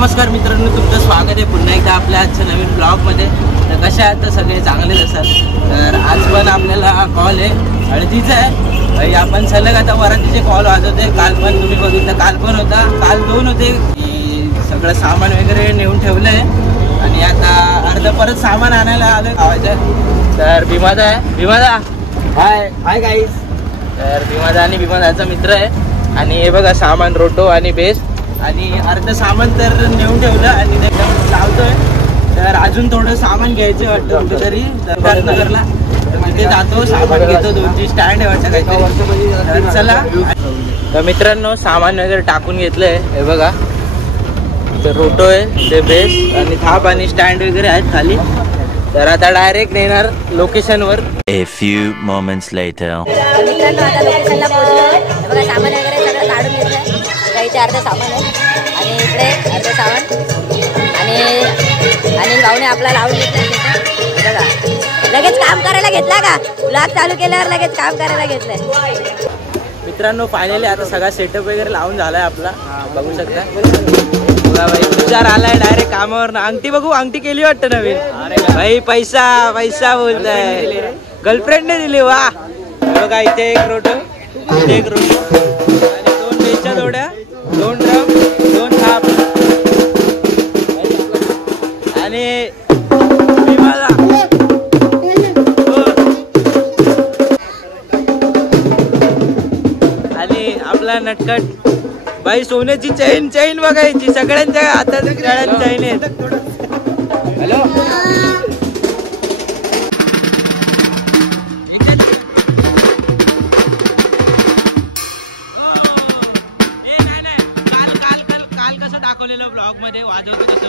नमस्कार मित्रांनो, तुमचं स्वागत आहे पुन्हा एकदा आपल्या आजच्या नवीन ब्लॉगमध्ये. तर कशा आहात? तर सगळे चांगलेच असाल. तर आज पण आपल्याला कॉल आहे हळदीचा आहे भाई. आपण सलग आता वरातीचे कॉल वाजवते. काल पण तुम्ही बघितलं, काल पण होता, काल 2 होते की सगळं सामान वगैरे नेऊन ठेवलं आहे आणि आता अर्ध परत सामान आणायला आलं गावाचं. तर भीमादा आहे. भीमादा हाय. Hi guys. तर भीमादा आणि भीमादाचा मित्र आहे आणि हे बघा सामान रोटो आणि बेस आणि अर्ध सामान तर नेऊन ठेवलं आणि एकदम लावतोय. तर अजून थोडं सामान घ्यायचं वाटतं कुठेतरी नगरला. तिथे जातो, सामान घेतो. 2-3 स्टँड आहे वाटतं काहीतरी. चला. तर मित्रांनो सामान वगैरे टाकून घेतलंय. हे बघा ते रोटो आहे, ते बेस आणि थाप आणि स्टँड वगैरे आहेत खाली. तर आता डायरेक्ट येणार लोकेशनवर. A few moments later. मित्रांनो आता लोकेशनला पोहोचलो. बघा सामान वगैरे सगळं काढून घेतलंय. इथे अर्ध सामान आहे आणि इकडे अर्ध सामान आणि गावने आपला लावून घेतलं. बघा लगेच काम करायला घेतला का? ब्लॉग चालू केल्यावर लगेच काम करायला घेतलंय. मित्रांनो फायनली आता सगळा सेटअप वगैरे लावून झालाय आपला. बघू शकता. बघा भाई तुषार आलाय डायरेक्ट कामावर. अंगठी बघू, अंगठी केली वाटतं नवीन. भाई पैसा पैसा बोलताय. गर्लफ्रेंडने दिली. वा. बघा इथे एक रोटो, इथे एक रोटो आणि 2 बेसच्या जोड्या, 2 ड्रम, 2 थाप आणि आपला नटकट भाई. सोन्याची चैन बघायची. सगळ्यांच्या हातात गळ्यात चैन आहेत. हॅलो काल कसं दाखवलेलं ब्लॉग मध्ये वाजवतो कसं.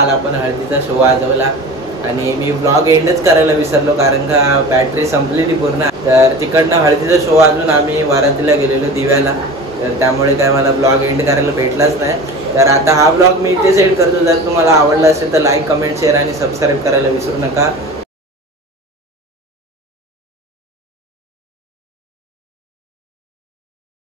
काल आपण हळदीचा शो वाजवला आणि मी ब्लॉग एंडच करायला विसरलो कारण का बॅटरी संपलेली पूर्ण. तर तिकडनं हळदीचा शो वाजवून आम्ही वरातीला गेलेलो दिव्याला, तर त्यामुळे काय मला ब्लॉग एंड करायला भेटलाच नाही. तर आता हा ब्लॉग मी इथेच एंड करतो. जर तुम्हाला आवडला असेल तर लाईक, कमेंट, शेअर आणि सबस्क्राईब करायला विसरू नका.